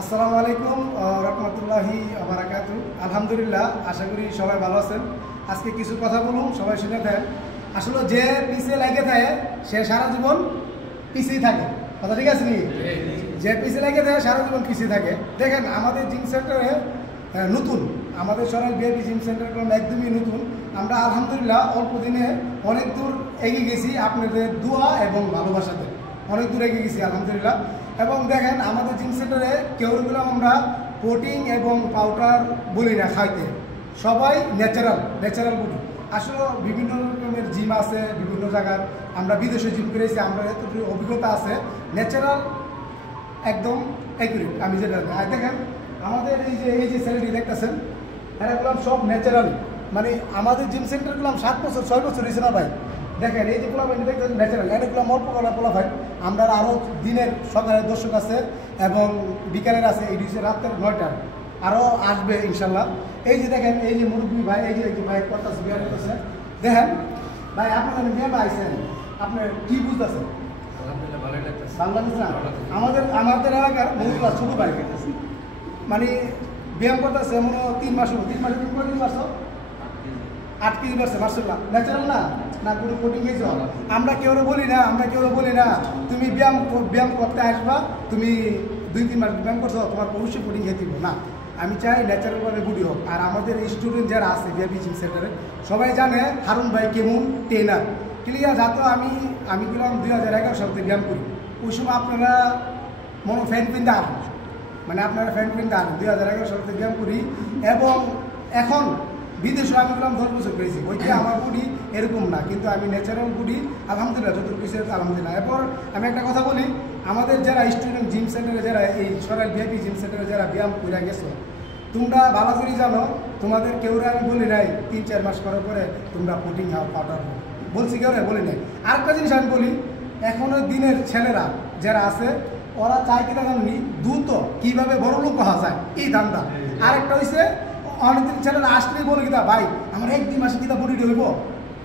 আসসালামু আলাইকুম রহমতুল্লাহি বারাকাতু। আলহামদুলিল্লাহ, আশা করি সবাই ভালো আছেন। আজকে কিছু কথা বলুন, সবাই শুনে দেন। আসলে যে পিছিয়ে লেগে থাকে সে সারা জীবন পিছিয়ে থাকে, কথা ঠিক আছে নি? যে পিছিয়ে লেগে থাকে সারা জীবন পিছিয়ে থাকে। দেখেন আমাদের জিম সেন্টারে নতুন, আমাদের সরাল বিএপি জিম সেন্টার একদমই নতুন। আমরা আলহামদুলিল্লাহ অল্প দিনে অনেক দূর এগিয়ে গেছি, আপনাদের দোয়া এবং ভালোবাসাতে অনেক দূর এগিয়ে গেছি আলহামদুলিল্লাহ। এবং দেখেন আমাদের জিম সেন্টারে কেউগুলো আমরা প্রোটিন এবং পাউডার বলি না খাইতে, সবাই ন্যাচারাল বলি। আসলে বিভিন্ন রকমের জিম আছে বিভিন্ন জায়গার, আমরা বিদেশে জিম করেছি, আমরা এতটুকু অভিজ্ঞতা আছে। ন্যাচারাল একদম অ্যাকুরেট। আমি যেটা দেখেন আমাদের এই যে ছেলেটি দেখতেছেন, এরা বললাম সব ন্যাচারাল। মানে আমাদের জিম সেন্টার করলাম 7 বছর 6 বছর হয়েছে না ভাই। দেখেন এই যে পোলাপাইন দেখতেন ন্যাচারাল, এগুলো অল্প করা পোলাপাইন। আমরা আরও দিনের সকালের দর্শক আছে এবং বিকালের আছে, এই হচ্ছে রাতের 9টার আরও আসবে ইনশাল্লাহ। এই যে দেখেন এই যে মুরব্বী ভাই, এই যে ভাই করতেছে বিয়ে করতেছে, দেখেন ভাই আপনার বিয়ে আইসেন, আপনার কি বুঝতেছেন? আমাদের এলাকার মহিলা ছোট ভাই মানে ব্যায়াম করতেছে মনে 3 মাস হলো, 3 মাসে 3 মাস 8 কেজি বাড়ছে মার্শাল্লাহ। ন্যাচারাল না কোনো কোটিং খেয়েছ? আমরা কেউ বলি না তুমি ব্যায়াম করতে আসবা, তুমি 2-3 মাস ব্যায়াম করছো, তোমার অবশ্যই কোটিং খেয়ে দিব না। আমি চাই ন্যাচারালভাবে বুড়ি হোক। আর আমাদের স্টুডেন্ট যারা আছে বিএপি জিম সেন্টারে সবাই জানে হারুন ভাই কেমন ট্রেনার ক্লিয়ার। যাতে আমি গেলাম 2011 সালে ব্যায়াম করি, ওই সময় আপনারা ফ্যান পিনতে আন, মানে আপনারা ফ্যান পিনতে আন 2011 সালে ব্যায়াম করি। এবং এখন বিদেশে আমি গেলাম 10 বছর পেয়েছি, ওইটা আমার বুড়ি এরকম না, কিন্তু আমি ন্যাচারাল বুড়ি আলহামদুলিল্লাহ, যতটুকু কিছু আলহামদুলিল্লাহ। এরপর আমি একটা কথা বলি, আমাদের যারা স্টুডেন্ট জিম সেন্টারে যারা এই সরাইল বিএপি জিম সেন্টারে যারা ব্যায়াম করে গেছো, তোমরা ভালো করে জানো তোমাদের কেউ আমি বলি নাই 3-4 মাস করার পরে তোমরা প্রোটিন খাও পাউডার বলছি, কেউ বলি নাই। আরেকটা জিনিস আমি বলি, এখনো দিনের ছেলেরা যারা আছে ওরা চায় কিনা জানি দ্রুত কীভাবে বড় লোক হওয়া যায় এই দামটা। আরেকটা হয়েছে অনেকদিন ছেলেরা আসলেই বলে কিনা ভাই আমার 1-2 মাসে কিনা বডি হইব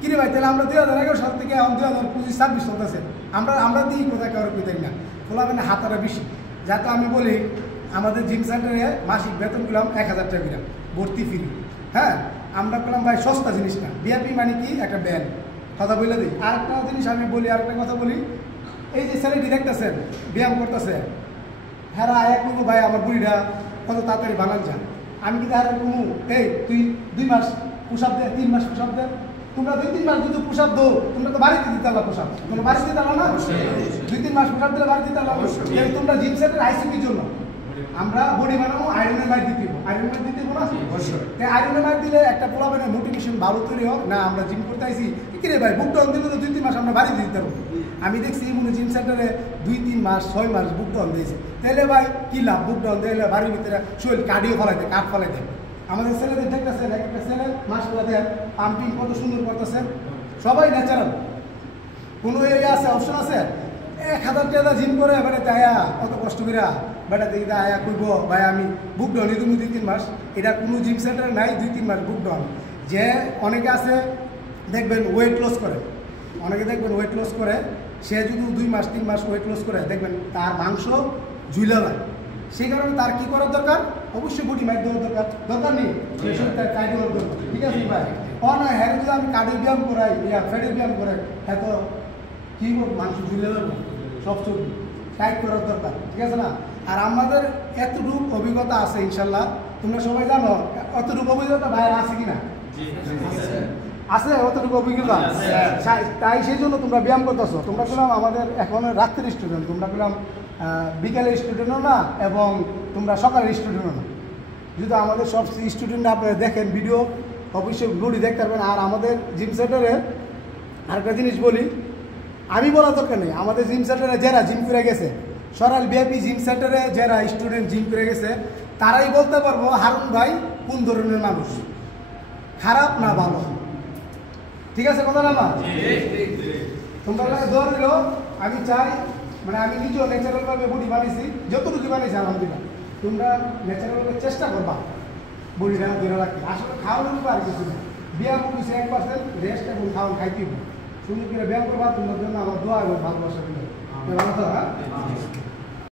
কিনে ভাই, তাহলে আমরা 2011 সাল থেকে এখন 2025-26 চলতেছে, আমরা দিই কোথায় কারো পেতাই না, বলবেন হাতারা বেশি। যাতে আমি বলি আমাদের জিম সেন্টারে মাসিক বেতন পেলাম 1000 টাকা ভর্তি ফ্রি। হ্যাঁ, আমরা পেলাম ভাই সস্তা জিনিস না, বিএপি মানে কি একটা ব্যান্ড, কথা বলে দিই। আরেকটা জিনিস আমি বলি, আরেকটা কথা বলি, এই যে ছেলেটি দেখতেছেন ব্যায়াম করতেছে, হ্যাঁ এক কোনো ভাই আমার বুড়িটা কত তাড়াতাড়ি বানান যান, আমি কিন্তু আর কোনো এই তুই 2 মাস পোশাক দে, 3 মাস পোশাক দে, তোমরা 2-3 মাস যদি পোশাক দো তোমরা তো বাড়িতে দিতে পারলা পোশাক, তোমরা বাড়িতে দিতে পারলা না? 2-3 মাস পোশাক দিলে বাড়িতে দিতে পারলা। তোমরা জিম সেন্টার আইসিপির জন্য আমরা বডি বানাবো, আয়রনের মাইট দিতে না, আয়রনের মাইট দিলে একটা পোলাবেনের মোটিভেশন ভালো তৈরি হোক না। আমরা জিম করতে আইসি কি রে ভাই, বুক ডাউন দিলে তো 2-3 মাস আমরা বাড়িতে দিতে পারবো। আমি দেখছি মনে জিম সেন্টারে 2-3 মাস 6 মাস বুক ডাউন দিয়েছে, তাহলে ভাই কি লাভ? বুক ডাউন দিলে বাড়ির ভিতরে শরীর কার্ডিও ফলাইতে, কাঠ ফলাইতে। আমাদের ছেলেদের দেখতেছে একটা ছেলে মাসগুলো দেন পাম্পিং কত সুন্দর করতেছে, সবাই ন্যাচারাল। কোনো এরিয়া আছে অপশন আছে 1000 টাকা জিম করে এবারে তাইয়া কত কষ্ট করে বেটা দেখি আয়া করবো ভাই আমি বুক ডাউন তুমি 2-3 মাস, এটা কোনো জিম সেন্টারে নাই 2-3 মাস বুক ডাউন। যে অনেকে আছে দেখবেন ওয়েট লস করে, অনেকে দেখবেন ওয়েট লস করে, সে যদি 2 মাস 3 মাস ওয়েট লস করে দেখবেন তার মাংস ঝুলে যায়। সেই কারণে তার কি করার দরকার? অবশ্যই বডি মাইট দেওয়ার দরকার নেই, তার কার্ডিও দরকার, ঠিক আছে ভাই? না হ্যাঁ যদি আমি কার্ডিও ব্যায়াম করাই ফ্যাটের ব্যায়াম করাই, হ্যাঁ তো কি মাংস ঝুলে যাবো, সব চলবে, টাইট করার দরকার, ঠিক আছে না? আর আমাদের এতটুকু অভিজ্ঞতা আছে ইনশাল্লাহ, তোমরা সবাই জানো অতটুকু অভিজ্ঞতা ভাইয়ের আছে কিনা? আছে অতটুকু অভিজ্ঞতা, তাই সেই জন্য তোমরা ব্যায়াম করতেছো। তোমরা পেলাম আমাদের এখন রাত্রের স্টুডেন্ট, তোমরা পেলাম বিকালের স্টুডেন্টও না এবং তোমরা সকালের স্টুডেন্টও না। যদি আমাদের সব স্টুডেন্ট আপনারা দেখেন ভিডিও অবশ্যই বডি দেখতে পারবেন। আর আমাদের জিম সেন্টারে আরেকটা জিনিস বলি, আমি বলার দরকার নেই, আমাদের জিম সেন্টারে যারা জিম করে গেছে, সরাল বিএপি জিম সেন্টারে যারা স্টুডেন্ট জিম করে গেছে, তারাই বলতে পারবো হারুন ভাই কোন ধরনের মানুষ, খারাপ না ভালো, ঠিক আছে কথা না? তোমরা দৌড় দিল, আমি চাই মানে আমি নিজেও ন্যাচারালভাবে বডি বানিয়েছি, যতটুকু বানিয়েছি আলহামদুলিল্লাহ। তোমরা ন্যাচারালভাবে চেষ্টা করবা বডিটা ধরে রাখতে। আসলে খাওয়ানোর উপর আর কিছু না, ব্যায়াম কিছু 1% রেস্ট এবং খাওয়ান খাইতে সুন্দর করে ব্যায়াম করবা, তোমার জন্য আমার দোয়া এবং ভালোবাসা দিবে। ভালো তো? হ্যাঁ।